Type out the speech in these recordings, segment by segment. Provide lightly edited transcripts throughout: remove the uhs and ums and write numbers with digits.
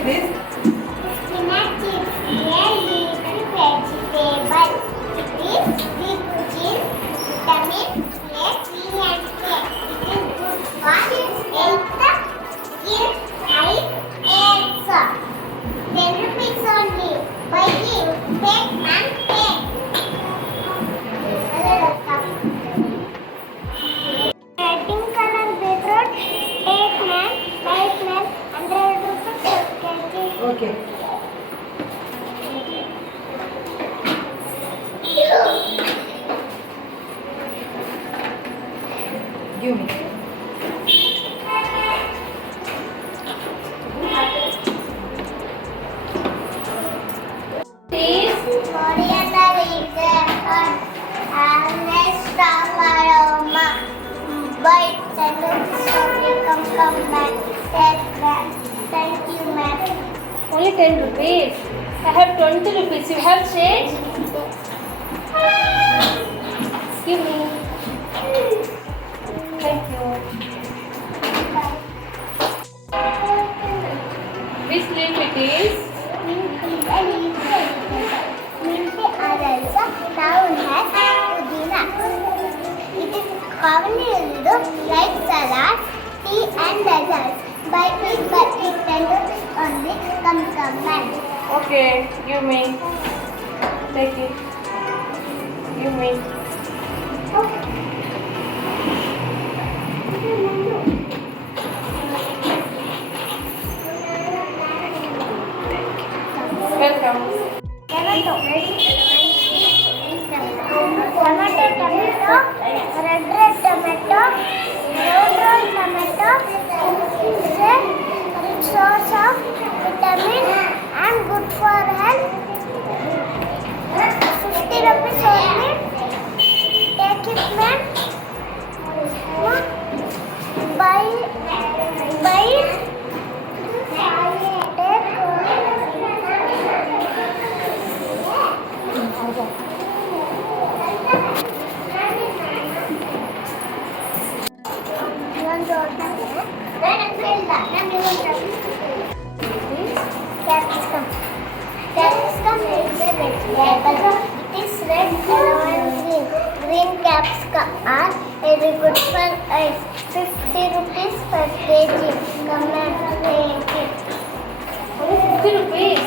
is this? Spinach is a leafy vegetable. It is rich in vitamins A, C and K. It is good for health, skin, eyes, eggs. 10 rupees only. Buy it. Take and take. Red pink color beetroot. Take man. Buy man. 100 rupees per kg. Okay. Give me. Coriander leaves nest of aroma. Buy 10 rupees only. Come back. Take back. Thank you, ma'am. Only 10 rupees. I have 20 rupees. You have change? Give me. Thank you. Which leaf it is? Mint is a leaf vegetable. Mint are also known as pudina. It is commonly used like salad, tea and desserts. Buy it, but it 10 rupees only. Come, ma'am. Okay, give me. Take it. Give me. Welcome. Tomato, red tomato, brown tomato is a rich source of vitamin and good for health. 50 rupees only. Take it, ma'am. Buy it. Capsicum. Capsicum is a vegetable. It is red, yellow and green. Green capsicum are very good for eyes. 50 rupees per kg. Come and take it. Only 50 rupees.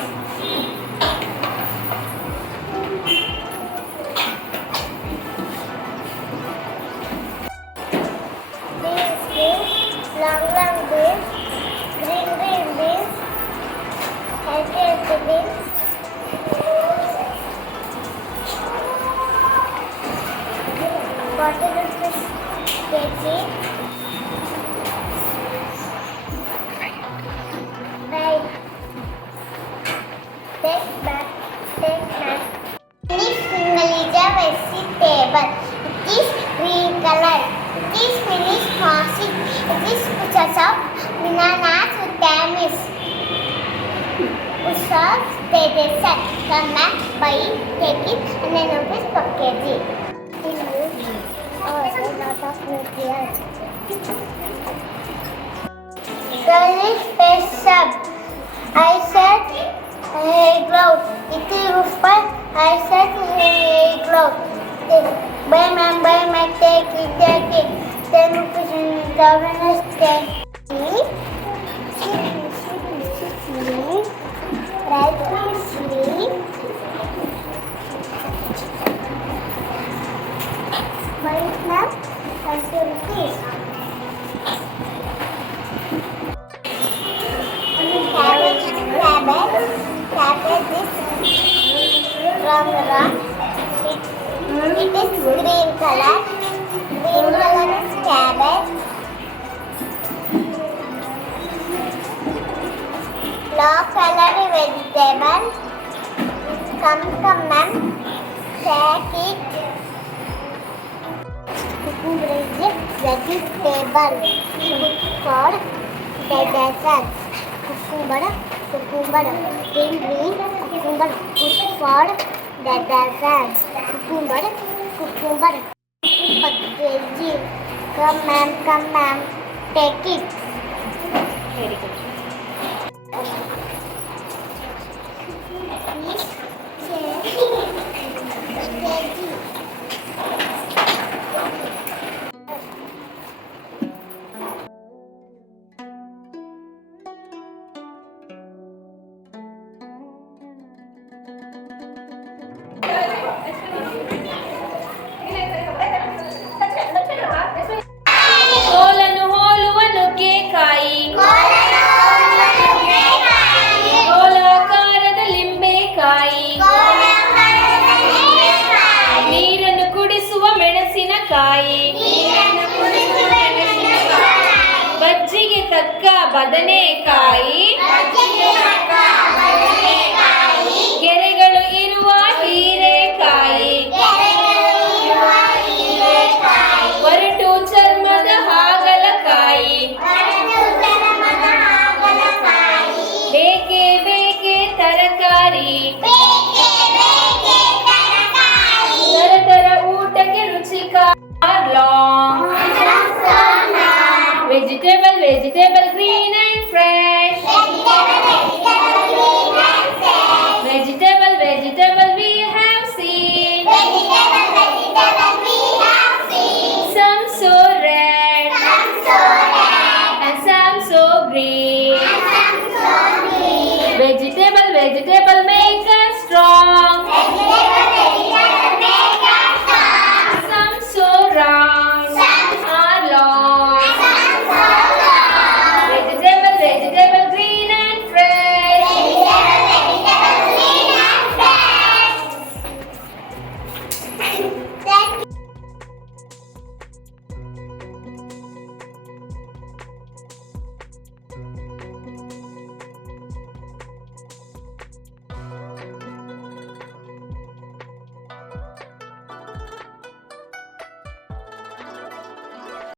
Beans, long beans, green beans, healthy beans. 40 rupees kg. Buy. Take back. This single is a vegetable. It is green color. It is finished washing. It is pictures of bananas with vitamins. Usas, desert. Come back, buy it, take it, and then rupees per kg. Oh, a lot of nutrients. Girlish face sub. I said hair growth. It is useful. I said hair growth. Buy my take it. 10 rupees in the take. Right sleep. Buy it now. 20 rupees. Cabbage is from it is green color. Green color is cabbage. Low color vegetable. Come, ma'am. Take it. Cucumber is vegetable. Good for digestion. Cucumber, green, cucumber, good for digestion. Cucumber, packaging. Come, ma'am, take it. Very good. kg. ಕೋಲನ್ನು ಹೋಲುವ ನುಗ್ಗೆಕಾಯಿ, ಗೋಲಾಕಾರದ ಲಿಂಬೆಕಾಯಿ, ನೀರನ್ನು ಕುಡಿಸುವ ಮೆಣಸಿನಕಾಯಿ, ಬಜ್ಜಿಗೆ ತಕ್ಕ ಬದನೆಕಾಯಿ, ಗೆರೆಗಳು ಇರುವ ಹೀರೆಕಾಯಿ, ಒರಟು ಚರ್ಮದ ಹಾಗಲಕಾಯಿ, ಬೇಕೆ ಬೇಕೆ ತರಕಾರಿ, ತರತರ ಊಟಕ್ಕೆ ರುಚಿಕಾರ. Vegetable vegetable